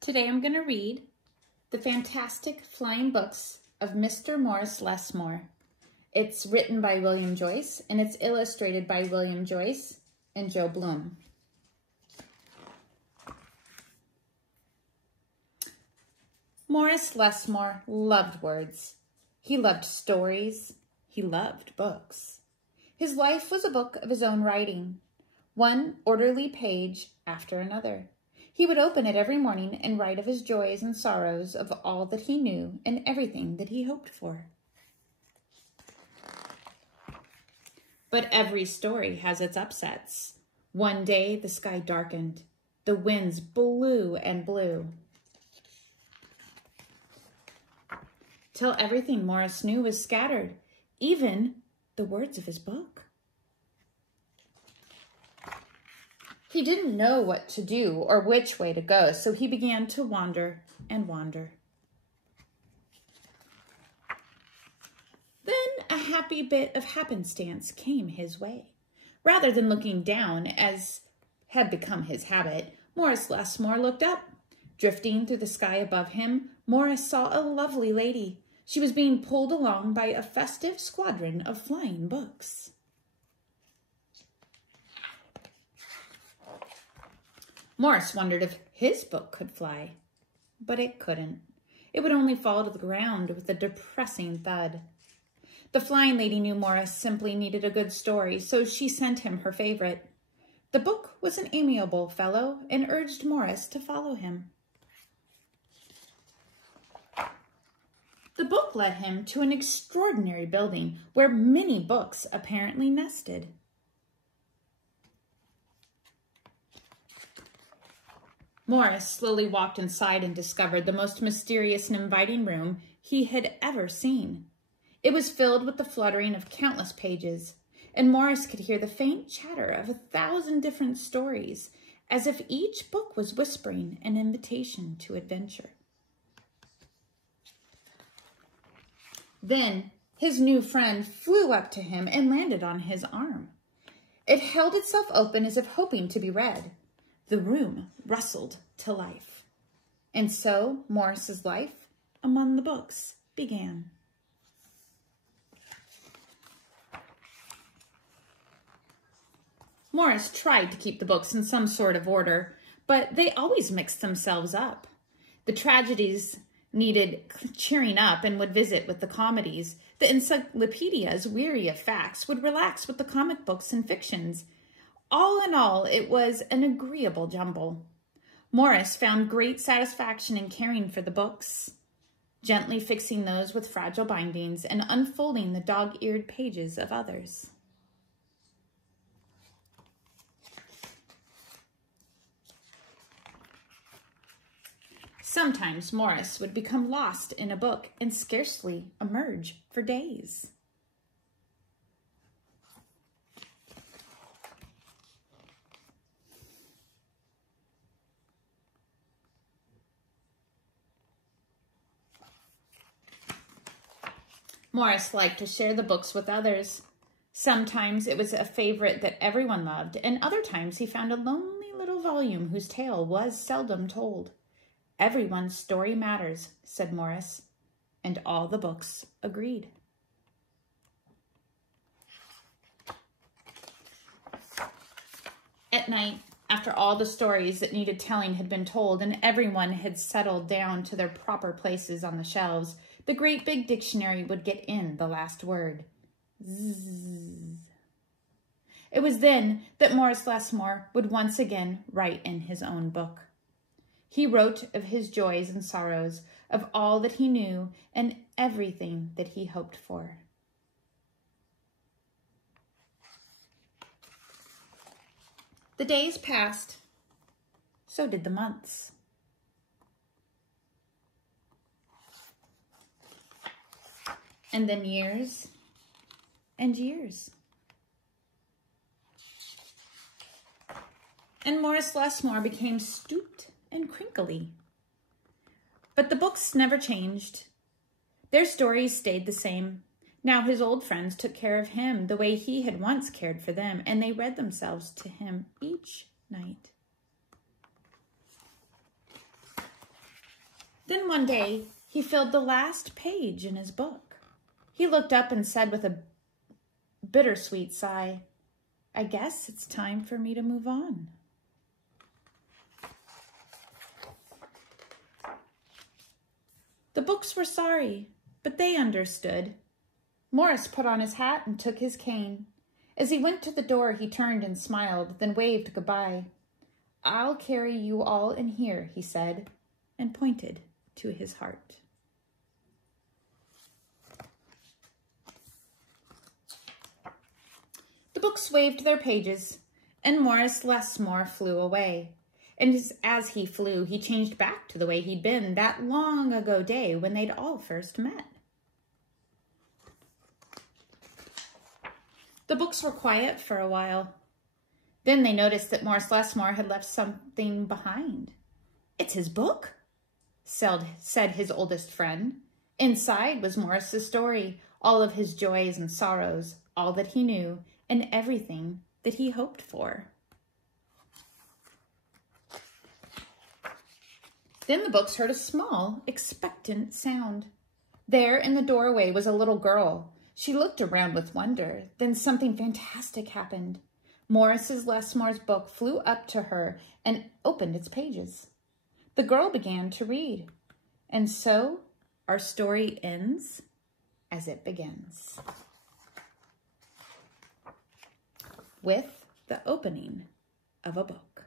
Today I'm going to read The Fantastic Flying Books of Mr. Morris Lessmore. It's written by William Joyce and it's illustrated by William Joyce and Joe Bloom. Morris Lessmore loved words. He loved stories. He loved books. His life was a book of his own writing, one orderly page after another. He would open it every morning and write of his joys and sorrows, of all that he knew and everything that he hoped for. But every story has its upsets. One day the sky darkened. The winds blew and blew, till everything Morris knew was scattered, even the words of his book. He didn't know what to do or which way to go, so he began to wander and wander. Then a happy bit of happenstance came his way. Rather than looking down, as had become his habit, Morris Lessmore looked up. Drifting through the sky above him, Morris saw a lovely lady. She was being pulled along by a festive squadron of flying books. Morris wondered if his book could fly, but it couldn't. It would only fall to the ground with a depressing thud. The flying lady knew Morris simply needed a good story, so she sent him her favorite. The book was an amiable fellow and urged Morris to follow him. The book led him to an extraordinary building where many books apparently nested. Morris slowly walked inside and discovered the most mysterious and inviting room he had ever seen. It was filled with the fluttering of countless pages, and Morris could hear the faint chatter of 1,000 different stories, as if each book was whispering an invitation to adventure. Then his new friend flew up to him and landed on his arm. It held itself open as if hoping to be read. The room rustled to life. And so Morris's life among the books began. Morris tried to keep the books in some sort of order, but they always mixed themselves up. The tragedies needed cheering up and would visit with the comedies. The encyclopedias, weary of facts, would relax with the comic books and fictions. All in all, it was an agreeable jumble. Morris found great satisfaction in caring for the books, gently fixing those with fragile bindings and unfolding the dog-eared pages of others. Sometimes Morris would become lost in a book and scarcely emerge for days. Morris liked to share the books with others. Sometimes it was a favorite that everyone loved, and other times he found a lonely little volume whose tale was seldom told. Everyone's story matters, said Morris, and all the books agreed. At night, after all the stories that needed telling had been told and everyone had settled down to their proper places on the shelves, the great big dictionary would get in the last word. Zzz. It was then that Morris Lessmore would once again write in his own book. He wrote of his joys and sorrows, of all that he knew and everything that he hoped for. The days passed, so did the months. And then years and years. And Morris Lessmore became stooped and crinkly. But the books never changed. Their stories stayed the same. Now his old friends took care of him the way he had once cared for them, and they read themselves to him each night. Then one day, he filled the last page in his book. He looked up and said with a bittersweet sigh, "I guess it's time for me to move on." The books were sorry, but they understood. Morris put on his hat and took his cane. As he went to the door, he turned and smiled, then waved goodbye. "I'll carry you all in here," he said, and pointed to his heart. The books waved their pages, and Morris Lessmore flew away. And as he flew, he changed back to the way he'd been that long ago day when they'd all first met. The books were quiet for a while. Then they noticed that Morris Lessmore had left something behind. "It's his book," said his oldest friend. Inside was Morris's story, all of his joys and sorrows, all that he knew, and everything that he hoped for. Then the books heard a small, expectant sound. There in the doorway was a little girl. She looked around with wonder. Then something fantastic happened. Morris Lessmore's book flew up to her and opened its pages. The girl began to read. And so our story ends as it begins, with the opening of a book.